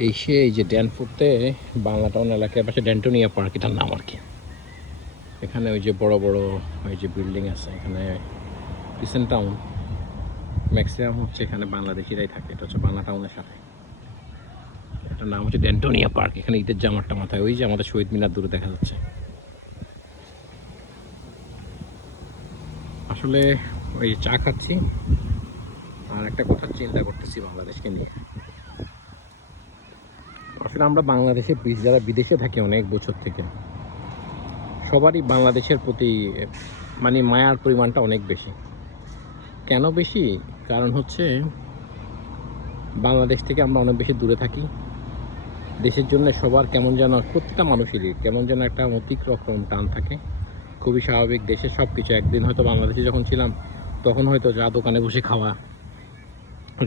এই যে ড্যানফোর্ডতে বাংলা টাউন এলাকার পাশে ড্যান্টোনিয়া পার্ক, এটার নাম আর কি। এখানে ওই যে বড় বড় ওই যে বিল্ডিং আছে, এখানে রিসেন্ট টাউন ম্যাক্সিমাম হচ্ছে এখানে বাংলাদেশিরাই থাকে। এটা হচ্ছে বাংলা টাউনের সাথে। এটার নাম হচ্ছে ড্যান্টোনিয়া পার্ক। এখানে ঈদের জামারটা মাথায়, ওই যে আমাদের শহীদ মিনার দূরে দেখা যাচ্ছে। আসলে ওই চা খাচ্ছি আর একটা কথা চিন্তা করতেছি বাংলাদেশকে নিয়ে। আসলে আমরা বাংলাদেশে যারা বিদেশে থাকি অনেক বছর থেকে, সবারই বাংলাদেশের প্রতি মানে মায়ার পরিমাণটা অনেক বেশি। কেন বেশি? কারণ হচ্ছে বাংলাদেশ থেকে আমরা অনেক বেশি দূরে থাকি। দেশের জন্য সবার কেমন যেন, প্রত্যেকটা মানুষেরই কেমন যেন একটা অতিক্রম টান থাকে। খুবই স্বাভাবিক। দেশের সব কিছু, একদিন হয়তো বাংলাদেশে যখন ছিলাম তখন হয়তো যা দোকানে বসে খাওয়া,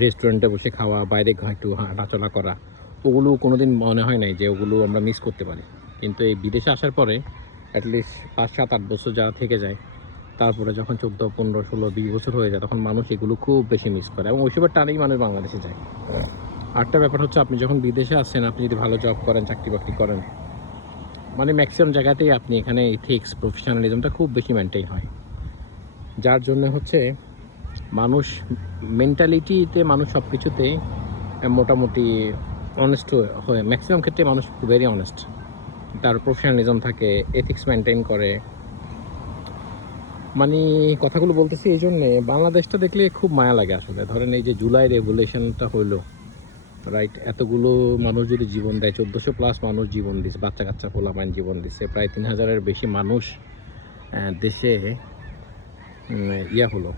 রেস্টুরেন্টে বসে খাওয়া, বাইরে একটু হাঁটাচলা করা, ওগুলো কোনোদিন মনে হয় নাই যে ওগুলো আমরা মিস করতে পারি। কিন্তু এই বিদেশে আসার পরে অ্যাটলিস্ট 5, 7, 8 বছর যারা থেকে যায়, তারপরে যখন 14, 15, 16, 20 বছর হয়ে যায়, তখন মানুষ এগুলো খুব বেশি মিস করে এবং ওইসবের টানেই মানুষ বাংলাদেশে যায়। আরেকটা ব্যাপার হচ্ছে, আপনি যখন বিদেশে আসছেন, আপনি যদি ভালো জব করেন, চাকরি বাকরি করেন, মানে ম্যাক্সিমাম জায়গাতেই আপনি এখানে এথিক্স, প্রফেশনালিজমটা খুব বেশি মেনটেন হয়। যার জন্য হচ্ছে মানুষ মেন্টালিটিতে, মানুষ সব কিছুতেই মোটামুটি অনেস্ট হয়ে, ম্যাক্সিমাম ক্ষেত্রে মানুষ ভেরি অনেস্ট। তার প্রফেশনালিজম থাকে, এথিক্স মেনটেন করে। মানে কথাগুলো বলতেছি এই জন্যে, বাংলাদেশটা দেখলে খুব মায়া লাগে আসলে। ধরেন এই যে জুলাই রেভলিউশনটা হইলো, রাইট, এতগুলো মানুষ যদি জীবন দেয়, 1400+ মানুষ জীবন দিচ্ছে, বাচ্চা কাচ্চা পোলাপাইন জীবন দিচ্ছে, প্রায় 3000-এর বেশি মানুষ দেশে হলো,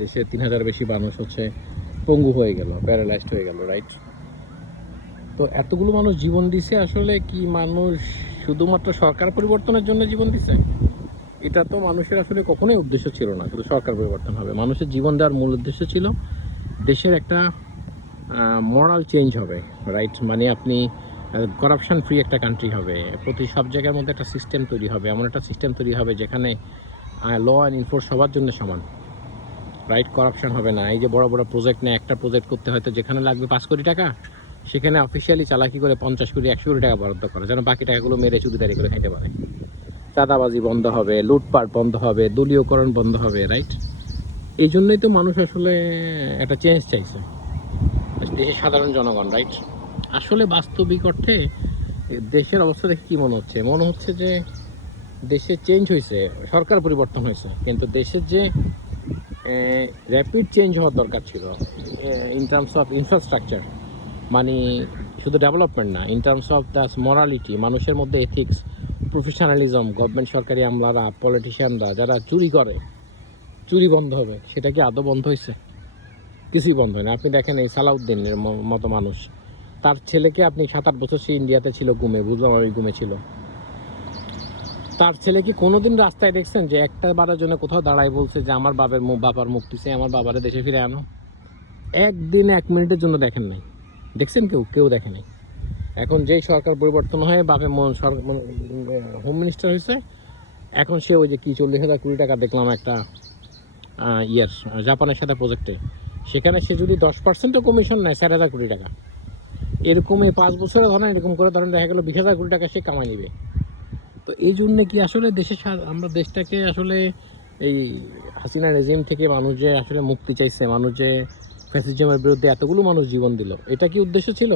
দেশে 3000 বেশি মানুষ হচ্ছে পঙ্গু হয়ে গেল, প্যারালাইজড হয়ে গেল, রাইট। তো এতগুলো মানুষ জীবন দিছে, আসলে কি মানুষ শুধুমাত্র সরকার পরিবর্তনের জন্য জীবন দিছে? এটা তো মানুষের আসলে কখনোই উদ্দেশ্য ছিল না শুধু সরকার পরিবর্তন হবে। মানুষের জীবন দেওয়ার মূল উদ্দেশ্য ছিল দেশের একটা মোরাল চেঞ্জ হবে, রাইট। মানে আপনি করাপশন ফ্রি একটা কান্ট্রি হবে, প্রতি সব জায়গার মধ্যে একটা সিস্টেম তৈরি হবে, এমন একটা সিস্টেম তৈরি হবে যেখানে ল অ্যান্ড এনফোর্স সবার জন্য সমান, রাইট। করাপশন হবে না। এই যে বড় বড় প্রজেক্ট নেয়, একটা প্রজেক্ট করতে হয়তো যেখানে লাগবে 5 কোটি টাকা, সেখানে অফিসিয়ালি চালাকি করে 50 কোটি, 100 কোটি টাকা বরাদ্দ করে, যেন বাকি টাকাগুলো মেরে চুরিদারি করে খাইতে পারে। চাঁদাবাজি বন্ধ হবে, লুটপাট বন্ধ হবে, দলীয়করণ বন্ধ হবে, রাইট। এই জন্যই তো মানুষ আসলে একটা চেঞ্জ চাইছে, দেশের সাধারণ জনগণ, রাইট। আসলে বাস্তবিক অর্থে দেশের অবস্থা দেখে কী মনে হচ্ছে? মনে হচ্ছে যে দেশে চেঞ্জ হয়েছে, সরকার পরিবর্তন হয়েছে, কিন্তু দেশের যে র্যাপিড চেঞ্জ হওয়ার দরকার ছিল ইন টার্মস অফ ইনফ্রাস্ট্রাকচার, মানে শুধু ডেভেলপমেন্ট না, in terms of the morality, মানুষের মধ্যে এথিক্স, প্রফেশনালিজম, গভর্নমেন্ট, সরকারি আমলারা, পলিটিশিয়ানরা যারা চুরি করে, চুরি বন্ধ হবে, সেটা কি আদৌ বন্ধ হয়েছে? কিছুই বন্ধ হয় না। আপনি দেখেন এই সালাউদ্দিনের মতো মানুষ, তার ছেলেকে আপনি 7-8 বছর সে ইন্ডিয়াতে ছিল গুমে, বুঝলাম আমি গুমে ছিল, তার ছেলে কি কোনোদিন রাস্তায় দেখছেন যে একটা বারের জন্য কোথাও দাঁড়ায় বলছে যে আমার বাবার মুক্তি চাই, আমার বাবারে দেশে ফিরে আনো? একদিন 1 মিনিটের জন্য দেখেন নাই, দেখছেন? কেউ দেখে নাই। এখন যেই সরকার পরিবর্তন হয়ে বাপে হোম মিনিস্টার হয়েছে, এখন সে ওই যে কি 40,000 কোটি টাকা দেখলাম একটা জাপানের সাথে প্রজেক্টে, সেখানে সে যদি 10%ও কমিশন নেয়, 4,000 কোটি টাকা। এরকম এই 5 বছরে ধরেন, এরকম করে ধরেন দেখা গেল 20,000 কোটি টাকা সে কামাই নেবে। তো এই জন্যে কি আসলে আমরা দেশটাকে আসলে এই হাসিনা রেজিম থেকে মানুষ যে আসলে মুক্তি চাইছে, মানুষ যে ফ্যাসিজমের বিরুদ্ধে এতগুলো মানুষ জীবন দিল, এটা কি উদ্দেশ্য ছিল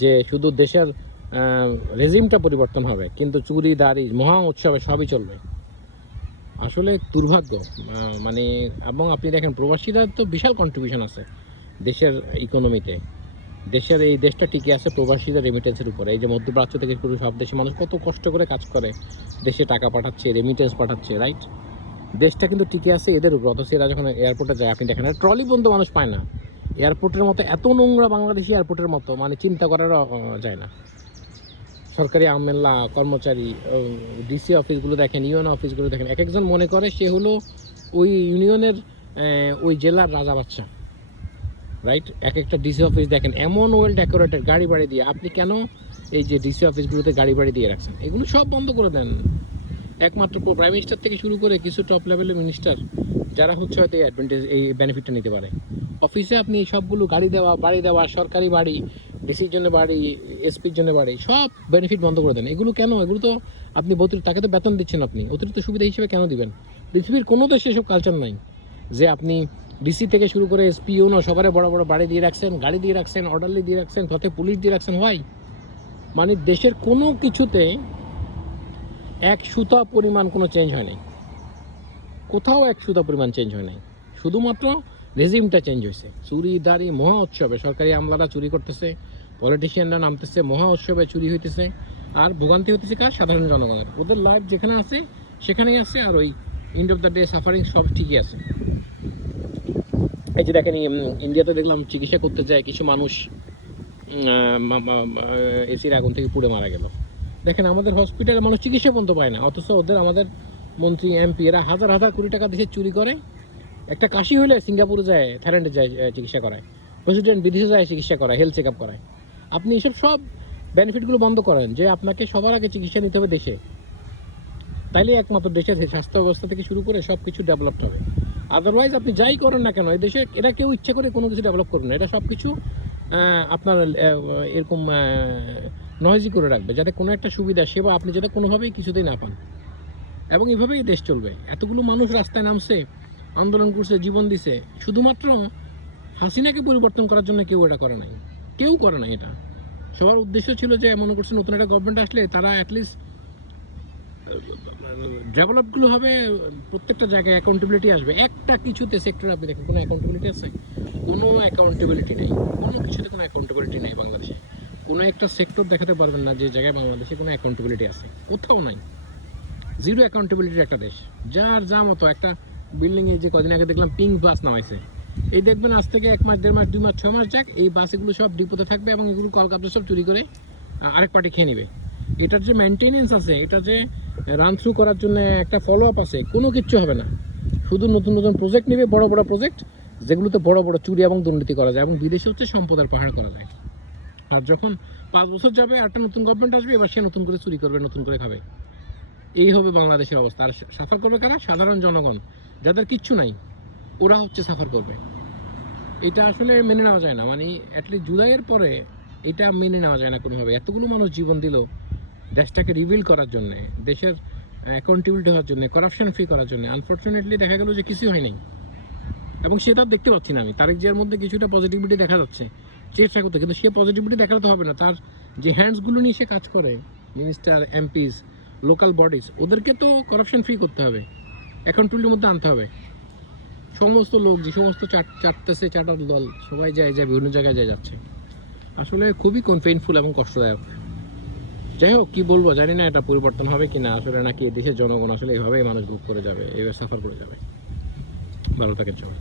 যে শুধু দেশের রেজিমটা পরিবর্তন হবে কিন্তু চুরি দাড়ি মহা উৎসবে সবই চলবে? আসলে দুর্ভাগ্য। মানে এবং আপনি দেখেন প্রবাসীরা তো বিশাল কন্ট্রিবিউশন আছে দেশের ইকোনমিতে। দেশের এই দেশটা টিকে আছে প্রবাসীদের রেমিটেন্সের উপরে। এই যে মধ্যপ্রাচ্য থেকে শুরু সব দেশে মানুষ কত কষ্ট করে কাজ করে, দেশে টাকা পাঠাচ্ছে, রেমিটেন্স পাঠাচ্ছে, রাইট। দেশটা কিন্তু টিকে আছে এদের উপর। অথচ এরা যখন এয়ারপোর্টে যায়, আপনি দেখেন ট্রলি বন্ধ মানুষ পায় না। এয়ারপোর্টের মতো এত নোংরা বাংলাদেশি এয়ারপোর্টের মতো, মানে চিন্তা করারও যায় না। সরকারি আমলা, কর্মচারী, ডিসি অফিসগুলো দেখেন, ইউএন অফিসগুলো দেখেন, এক একজন মনে করে সে হলো ওই ইউনিয়নের ওই জেলার রাজা বাচ্চা, রাইট। এক একটা ডিসি অফিস দেখেন এমন ওয়েল ডেকোরেটেড, গাড়ি বাড়ি দিয়ে। আপনি কেন এই যে ডিসি অফিসগুলোতে গাড়ি বাড়ি দিয়ে রাখছেন? এগুলো সব বন্ধ করে দেন। একমাত্র প্রাইম মিনিস্টার থেকে শুরু করে কিছু টপ লেভেলের মিনিস্টার যারা হচ্ছে হয়তো এই অ্যাডভান্টেজ এই বেনিফিটটা নিতে পারে। অফিসে আপনি এই সবগুলো গাড়ি দেওয়া, বাড়ি দেওয়া, সরকারি বাড়ি, ডিসির জন্য বাড়ি, এসপির জন্য বাড়ি, সব বেনিফিট বন্ধ করে দেন। এগুলো কেন? এগুলো তো আপনি তাকে তো বেতন দিচ্ছেন, আপনি অতিরিক্ত সুবিধা হিসেবে কেন দিবেন? পৃথিবীর কোনো দেশে এসব কালচার নাই যে আপনি ডিসি থেকে শুরু করে এসপি ইউনো সবারে বড় বড় বাড়ি দিয়ে রাখছেন, গাড়ি দিয়ে রাখছেন, অর্ডারলি দিয়ে রাখছেন, সাথে পুলিশ দিয়ে রাখছেন। হয় মানে দেশের কোনো কিছুতে এক সুতা পরিমাণ কোনো চেঞ্জ হয় নাই, কোথাও এক সুতা পরিমাণ চেঞ্জ হয় নাই, শুধুমাত্র রেজিমটা চেঞ্জ হয়েছে। চুরি দাঁড়ি মহা উৎসবে সরকারি আমলারা চুরি করতেছে, পলিটিশিয়ানরা নামতেছে, মহা উৎসবে চুরি হইতেছে, আর ভোগান্তি হইতেছে কার? সাধারণ জনগণের। ওদের লাইফ যেখানে আছে সেখানেই আছে, আর ওই end of the day suffering সব ঠিকই আছে। এই যে দেখেন ইন্ডিয়াতে দেখলাম চিকিৎসা করতে যায় কিছু মানুষ এসির আগুন থেকে পুড়ে মারা গেল। দেখেন আমাদের হসপিটালে মানুষ চিকিৎসা পর্যন্ত পায় না, অথচ আমাদের মন্ত্রী এমপি এরা হাজার হাজার কোটি টাকা দেশে চুরি করে। একটা কাশি হলে সিঙ্গাপুরে যায়, থাইল্যান্ডে যায় চিকিৎসা করায়, প্রেসিডেন্ট বিদেশে যায় চিকিৎসা করায়, হেলথ চেক আপ করায়। আপনি এসব সব বেনিফিটগুলো বন্ধ করেন যে আপনাকে সবার আগে চিকিৎসা নিতে হবে দেশে, তাইলে একমাত্র দেশের স্বাস্থ্য ব্যবস্থা থেকে শুরু করে সব কিছু ডেভেলপড হবে। আদারওয়াইজ আপনি যাই করেন না কেন এই দেশে এরা কেউ ইচ্ছে করে কোনো কিছু ডেভেলপ করবে না। এটা সব কিছু আপনার এরকম নয়েজি করে রাখবে যাতে কোনো একটা সুবিধা সেবা আপনি যাতে কোনোভাবেই কিছুতেই না পান, এবং এভাবেই দেশ চলবে। এতগুলো মানুষ রাস্তায় নামছে, আন্দোলন করছে, জীবন দিছে, শুধুমাত্র হাসিনাকে পরিবর্তন করার জন্য কেউ এটা করে নাই, কেউ করে নাই। এটা সবার উদ্দেশ্য ছিল যে মনে করছে নতুন একটা গভর্নমেন্ট আসলে তারা অ্যাটলিস্ট ডেভেলপগুলো হবে, প্রত্যেকটা জায়গায় অ্যাকাউন্টেবিলিটি আসবে। একটা কিছুতে সেক্টরে আপনি দেখেন কোনো অ্যাকাউন্টেবিলিটি আছে? কোনো অ্যাকাউন্টেবিলিটি নেই, কোনো কিছুতে কোনো অ্যাকাউন্টেবিলিটি নেই বাংলাদেশে। কোনো একটা সেক্টর দেখাতে পারবেন না যে জায়গায় বাংলাদেশে কোনো অ্যাকাউন্টেবিলিটি আছে, কোথাও নাই। জিরো অ্যাকাউন্টেবিলিটির একটা দেশ, যার যা মতো। একটা বিল্ডিংয়ে যে কদিন আগে দেখলাম পিঙ্ক বাস নামাইছে, এই দেখবেন আজ থেকে 1 মাস 1.5 মাস 2 মাস 6 মাস যাক, এই বাসগুলো সব ডিপোতে থাকবে এবং এগুলো কলকাতা সব চুরি করে আরেক পার্টি খেয়ে নেবে। এটার যে মেনটেনেন্স আছে, এটা যে রান থ্রু করার জন্য একটা ফলো আপ আছে, কোনো কিচ্ছু হবে না। শুধু নতুন নতুন প্রজেক্ট নেবে, বড় বড় প্রজেক্ট, যেগুলোতে বড় বড় চুরি এবং দুর্নীতি করা যায়, এবং বিদেশে হচ্ছে সম্পদের পাহাড় করা যায়। আর যখন 5 বছর যাবে একটা নতুন গভর্নমেন্ট আসবে, এবার সে নতুন করে চুরি করবে, নতুন করে খাবে। এই হবে বাংলাদেশের অবস্থা। আর সাফার করবে কারা? সাধারণ জনগণ, যাদের কিচ্ছু নাই, ওরা হচ্ছে সাফার করবে। এটা আসলে মেনে নেওয়া যায় না। মানে অ্যাটলিস্ট জুলাইয়ের পরে এটা মেনে নেওয়া যায় না কোনোভাবে। এতগুলো মানুষ জীবন দিল দেশটাকে রিবিল্ড করার জন্য, দেশের অ্যাকাউন্টেবিলিটি হওয়ার জন্য, করাপশন ফ্রি করার জন্য। আনফর্চুনেটলি দেখা গেল যে কিছুই হয়নি, এবং সেটা দেখতে পাচ্ছি না আমি। তারেক জিয়ার মধ্যে কিছুটা পজিটিভিটি দেখা যাচ্ছে, চেষ্টা করতে, কিন্তু সে পজিটিভিটি দেখালে তো হবে না। তার যে হ্যান্ডসগুলো নিয়ে সে কাজ করে, মিনিস্টার, এমপিস, লোকাল বডিজ, ওদেরকে তো করাপশন ফ্রি করতে হবে, অ্যাকাউন্টেবিলিটির মধ্যে আনতে হবে। সমস্ত লোক যে সমস্ত চাটতেছে, চাটার দল সবাই যায় বিভিন্ন জায়গায় যাচ্ছে। আসলে খুবই পেইনফুল এবং কষ্টদায়ক। যাই হোক, কি বলবো জানি না এটা পরিবর্তন হবে কিনা, আসলে নাকি দেশের জনগণ আসলে এভাবেই মানুষ ভোগ করে যাবে, এইভাবে সাফার করে যাবে। ভালো থাকেন সবাই।